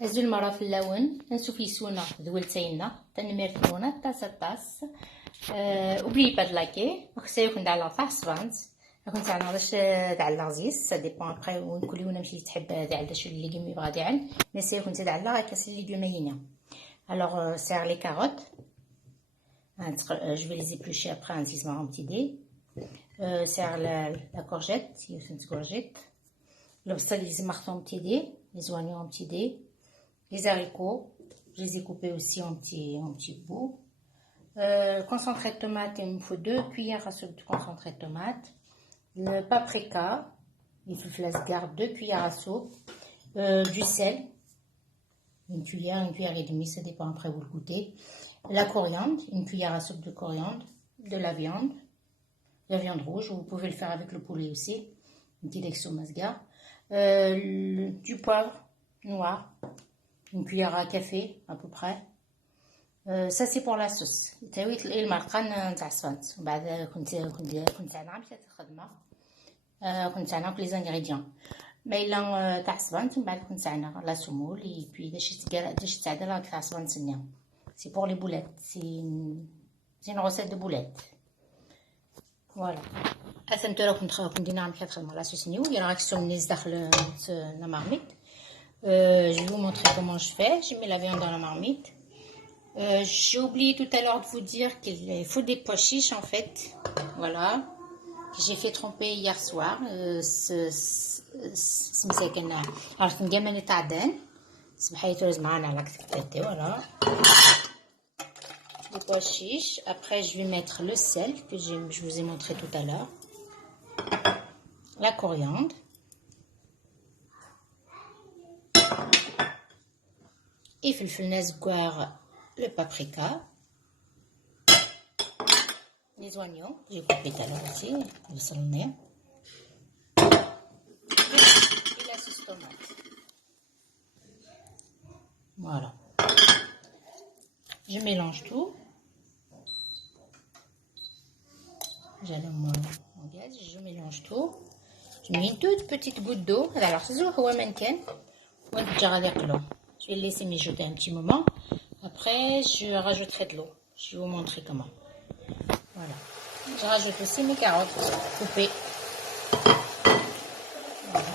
هزو المرة في اللون نسو في سونا ذولتينا تنميرتونا طاس اوبلي با لاكي وخسايو كنت على طاس فرانت كنت على باش تاع العزيز سا ديبون ابري وين كل يوم نمشي تحب تاع داش اللي ليغوم يبغى تاعن مي سي كنت على كاس اللي ليغوم alors serre les carottes je vais les éplucher après en disant un petit dé serre la courgette c'est une courgette l'obstacle les marteaux en petit dé les oignons en petit dé les haricots je les ai coupés aussi en petits bouts concentré de tomate il me faut 2 cuillères à soupe de concentré de tomate le paprika il faut que je les garde 2 cuillères à soupe du sel une cuillère et demie, ça dépend après vous le goûtez. La coriandre, une cuillère à soupe de coriandre, de la viande rouge, vous pouvez le faire avec le poulet aussi, une petite exo masgar, du poivre noir, une cuillère à café à peu près. Ça c'est pour la sauce. تاويت المرقان تاع الصفانت وبعد كنت انا مشيت الخدمه كنت انا كل لي ingrédients mais là تاع الصبانت من بعد كنت عنا لا سمول et puis داش تعدل تاع الصبانت سنيا c'est pour les boulettes c'est une recette de boulettes voilà اثنت راه كنت دينا عم كنخدم على سوسنيو اللي راه كسومنيز داخل لا marmite je vais vous montrer comment je fais. Je mets la viande dans la marmite. J'ai oublié tout à l'heure de vous dire qu'il faut des pois chiches en fait, voilà, que j'ai fait tremper hier soir. مساكن عرفت نقامني تاع دان صبحيت رز معانا على كتكتاتي voilà. Les pois chiches. Après je vais mettre le sel que je vous ai montré tout à l'heure, la coriandre, et فلفل نازكوار, le paprika, les oignons, j'ai coupé tout à l'heure aussi, le salonné, et la sauce tomate. Voilà. Je mélange tout. J'allume mon gaz, je mélange tout. Je mets une toute petite goutte d'eau. Alors, c'est ça, je vais le laisser mijoter un petit moment. Après, je rajouterai de l'eau. Je vais vous montrer comment. Voilà. Je rajoute aussi mes carottes coupées. Voilà.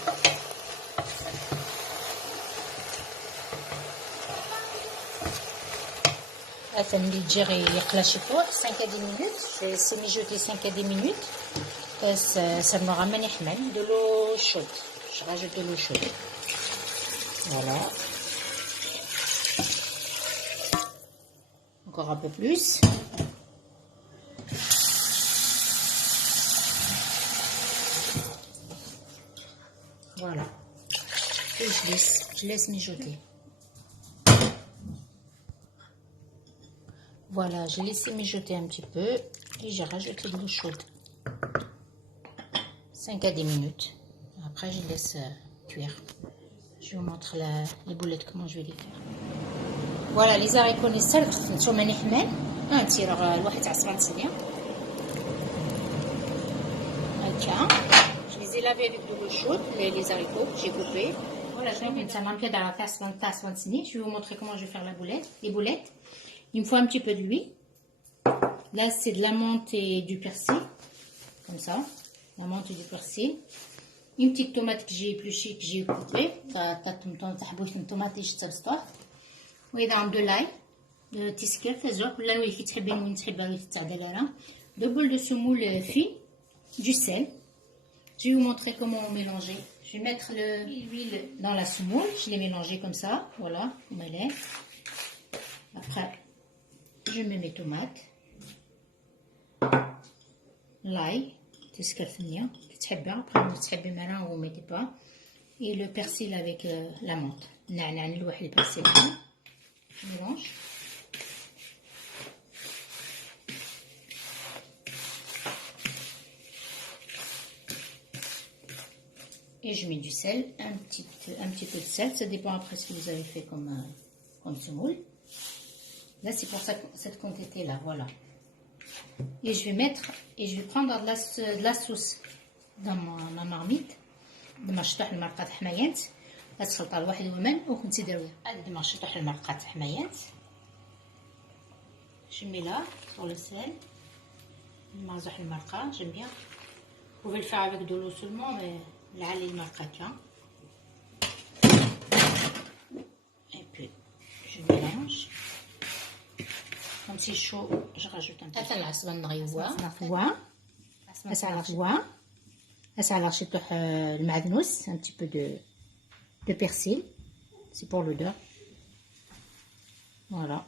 Là, ça me dit de gérer les clashs pour 5 à 10 minutes. Je vais laisser mijoter 5 à 10 minutes. Ça me ramène de l'eau chaude. Je rajoute de l'eau chaude. Voilà. Encore un peu plus. Voilà. Et je laisse mijoter. Voilà, j'ai laissé mijoter un petit peu et j'ai rajouté de l'eau chaude. 5 à 10 minutes. Après, je laisse cuire. Je vous montre les boulettes, comment je vais les faire. Voilà, les haricots نسال خفتهم ماني حمال هانتي راه الواحد تاع 7 ثانيه هكا. Je les ai lavés avec de l'eau chaude, les haricots que j'ai coupés. Voilà, je vais mettre ça dans la tasse 20 ثانيه. Je vais vous montrer comment je vais faire les boulettes. Il me faut un petit peu d'huile. Là, c'est de la menthe et du persil, comme ça, la menthe et du persil. Une petite tomate que j'ai épluchée, que j'ai coupée. وإذا de l'ail, تسكر فازوق ولا اللي تحبين وين تحبها اللي تاع دلالة. 2 boules de semoule fine, du sel. Je vais vous montrer comment on mélanger. Je vais mettre l'huile dans la semoule, je l'ai mélangée comme ça, voilà, comme elle est. Après, je mets mes tomates, l'ail, تسكر ثانية تحبها. Après, vous تحبي malin ou vous mettez pas. Et le persil avec la menthe. نعناع الواحد البرسيل. Je mélange. Et je mets du sel, un petit peu de sel, ça dépend après ce que vous avez fait comme semoule. Là, c'est pour cette quantité-là, voilà. Et je vais prendre de la sauce dans ma marmite. De ma شطح المرقة حمايات. هاد الخلطه الواحد ومن وكنت داويه هاد ما شطح المرقه تاع حمايات جميله sur le sel نمازح المرقه j'aime bien vous pouvez le faire avec de l'eau seulement mais نعلي المرقه كا et puis je mélange comme c'est chaud je rajoute un peu هذا العصبه نغيوها هسه شطح المعدنوس un petit peu de persil c'est pour l'odeur voilà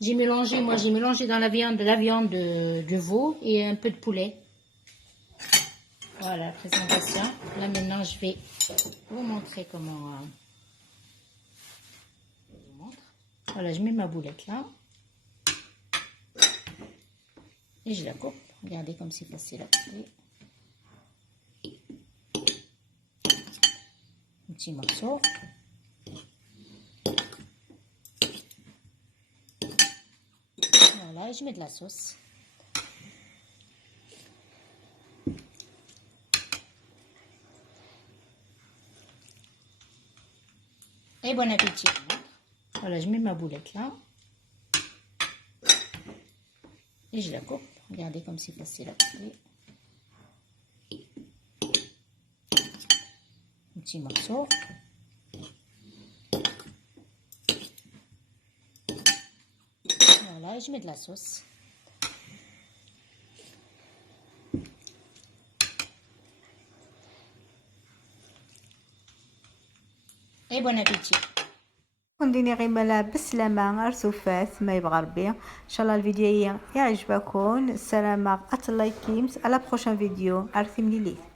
j'ai mélangé dans la viande de veau et un peu de poulet. Voilà la présentation. Là maintenant je vais vous montrer comment je vous montre. Voilà, je mets ma boulette là et je la coupe. Regardez comme c'est facile à couper. Un petit morceau. Voilà, je mets de la sauce. Et bon appétit. Voilà, je mets ma boulette là. Et je la coupe. Regardez comme c'est facile à couper. Un petit morceau. Voilà, je mets de la sauce. Et bon appétit. كنديني غير ملابس بالسلامة رسوفات ما يبغى ربي. ان شاء الله الفيديو يعجبكم. السلامة لايكيمز على بروشان فيديو. عرفتي ملي ليت.